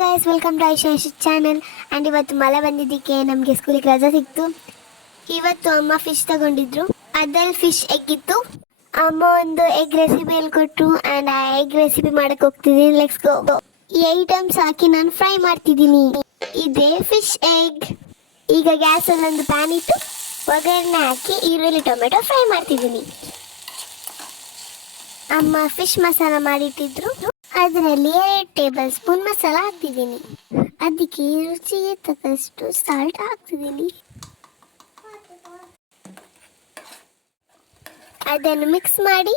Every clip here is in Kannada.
Guys welcome to Aish channel and ಇವತ್ತು ಮಳೆ ಬಂದಿದ್ದಕ್ಕೆ ನಮಗೆ ಸ್ಕೂಲಿಗೆ ರಜಾ ಸಿಕ್ತು. ಇವತ್ತು ಅಮ್ಮ ಫಿಶ್ ತಗೊಂಡಿದ್ರು. ಅದ್ರಲ್ಲಿ ಫಿಶ್ ಎಗ್ ಇತ್ತು. ಅಮ್ಮ ಒಂದು ಎಗ್ ರೆಸಿಪಿ ಹೇಳ್ಕೊಟ್ರು ಆ್ಯಂಡ್ ಆ ಎಗ್ ರೆಸಿಪಿ ಮಾಡಕ್ಕೆ ಹೋಗ್ತಿದ್ದೀನಿ. ಲೆಟ್ಸ್ ಗೋ ಈ ಐಟಮ್ಸ್ ಹಾಕಿ ನಾನು ಫ್ರೈ ಮಾಡ್ತಿದ್ದೀನಿ. ಇದೇ ಫಿಶ್ ಎಗ್ ಈಗ ಗ್ಯಾಸಲ್ಲಿ ಒಂದು ಪ್ಯಾನ್ ಇತ್ತು ಒಗ್ಗರಣೆ ಹಾಕಿ ಈರುಳ್ಳಿ, ಟೊಮೆಟೊ ಫ್ರೈ ಮಾಡ್ತಿದ್ದೀನಿ. ಅಮ್ಮ ಫಿಶ್ ಮಸಾಲ ಮಾಡಿಟ್ಟಿದ್ರು. ಅದರಲ್ಲಿ ಎರಡು ಟೇಬಲ್ ಸ್ಪೂನ್ ಮಸಾಲ ಹಾಕ್ತಿದ್ದೀನಿ. ಅದಕ್ಕೆ ರುಚಿಗೆ ತಕ್ಕಷ್ಟು ಸಾಲ್ಟ್ ಹಾಕ್ತಿದ್ದೀನಿ. ಅದನ್ನು ಮಿಕ್ಸ್ ಮಾಡಿ,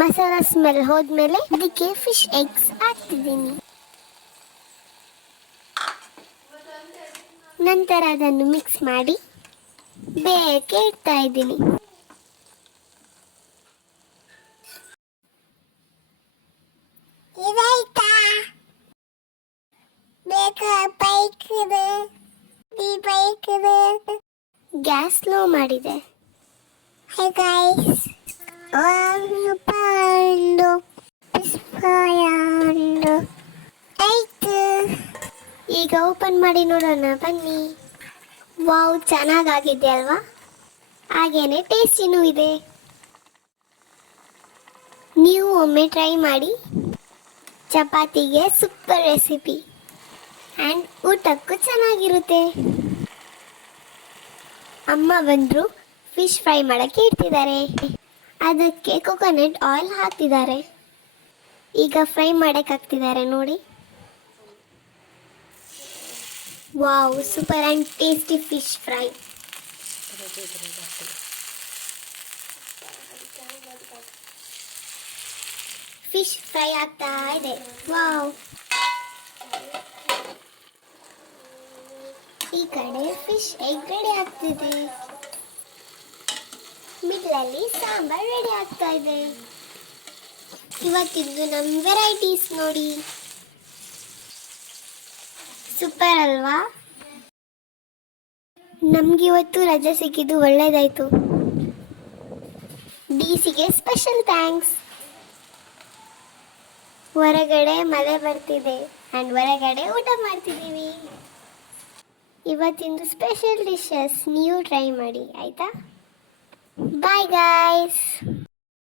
ಮಸಾಲ ಸ್ಮೆಲ್ ಹೋದ್ಮೇಲೆ ಅದಕ್ಕೆ ಫಿಶ್ ಎಗ್ಸ್ ಹಾಕ್ತಿದ್ದೀನಿ. ನಂತರ ಅದನ್ನು ಮಿಕ್ಸ್ ಮಾಡಿ, ಬೇಯಕ್ಕೆ ಇಡ್ತಾ ಇದ್ದೀನಿ ಇದಾಯ್ತಾ ಬೇಕಾ ಬೈಕ್ ಇದೆ ಈ ಬೈಕ್ ಇದೆ ಗ್ಯಾಸ್ ಸ್ಲೋ ಮಾಡಿದೆ. ಹೇ ಗೈಸ್ ಒಂದು ಪಿಸ್ಪಾಯಂಡು ಆಯ್ತು. ಈಗ ಓಪನ್ ಮಾಡಿ ನೋಡೋಣ. ಬನ್ನಿ. ವಾವ್ ಚೆನ್ನಾಗಾಗಿದೆ ಅಲ್ವಾ? ಹಾಗೇನೆ ಟೇಸ್ಟಿನೂ ಇದೆ. ನೀವು ಒಮ್ಮೆ ಟ್ರೈ ಮಾಡಿ. ಚಪಾತಿಗೆ ಸೂಪರ್ ರೆಸಿಪಿ ಆ್ಯಂಡ್ ಊಟಕ್ಕೂ ಚೆನ್ನಾಗಿರುತ್ತೆ. ಅಮ್ಮ ಬಂದರು ಫಿಶ್ ಫ್ರೈ ಮಾಡಕ್ಕೆ ಇಡ್ತಿದ್ದಾರೆ ಅದಕ್ಕೆ ಕೊಕೊನಟ್ ಆಯಿಲ್ ಹಾಕ್ತಿದ್ದಾರೆ. ಈಗ ಫ್ರೈ ಮಾಡಕ್ಕೆ ಹಾಕ್ತಿದ್ದಾರೆ ನೋಡಿ. Wow super and tasty fish fry fish fry ಆಗ್ತಾ ಇದೆ. ವಾವ್ ಈ ಕಡೆ ಫಿಶ್ ಎಗ್ ರೆಡಿ ಆಗ್ತಿದೆ. ಮಿಡ್ಲಲ್ಲಿ ಸಾಂಬಾರ್ ರೆಡಿ ಆಗ್ತಾ ಇದೆ. ಇವತ್ತಿದ್ದು ನಮ್ಮ ವೆರೈಟೀಸ್ ನೋಡಿ. ಸೂಪರ್ ಅಲ್ವಾ? ನಮ್ಗಿವತ್ತು ರಜೆ ಸಿಕ್ಕಿದ್ದು ಒಳ್ಳೇದಾಯ್ತು. ಡಿ ಸಿಗೆ ಸ್ಪೆಷಲ್ ಥ್ಯಾಂಕ್ಸ್ ಹೊರಗಡೆ ಮಳೆ ಬರ್ತಿದೆ ಆ್ಯಂಡ್ ಹೊರಗಡೆ ಊಟ ಮಾಡ್ತಿದ್ದೀವಿ. ಇವತ್ತಿಂದು ಸ್ಪೆಷಲ್ ಡಿಶಸ್ ನೀವು ಟ್ರೈ ಮಾಡಿ ಆಯಿತಾ? Bye guys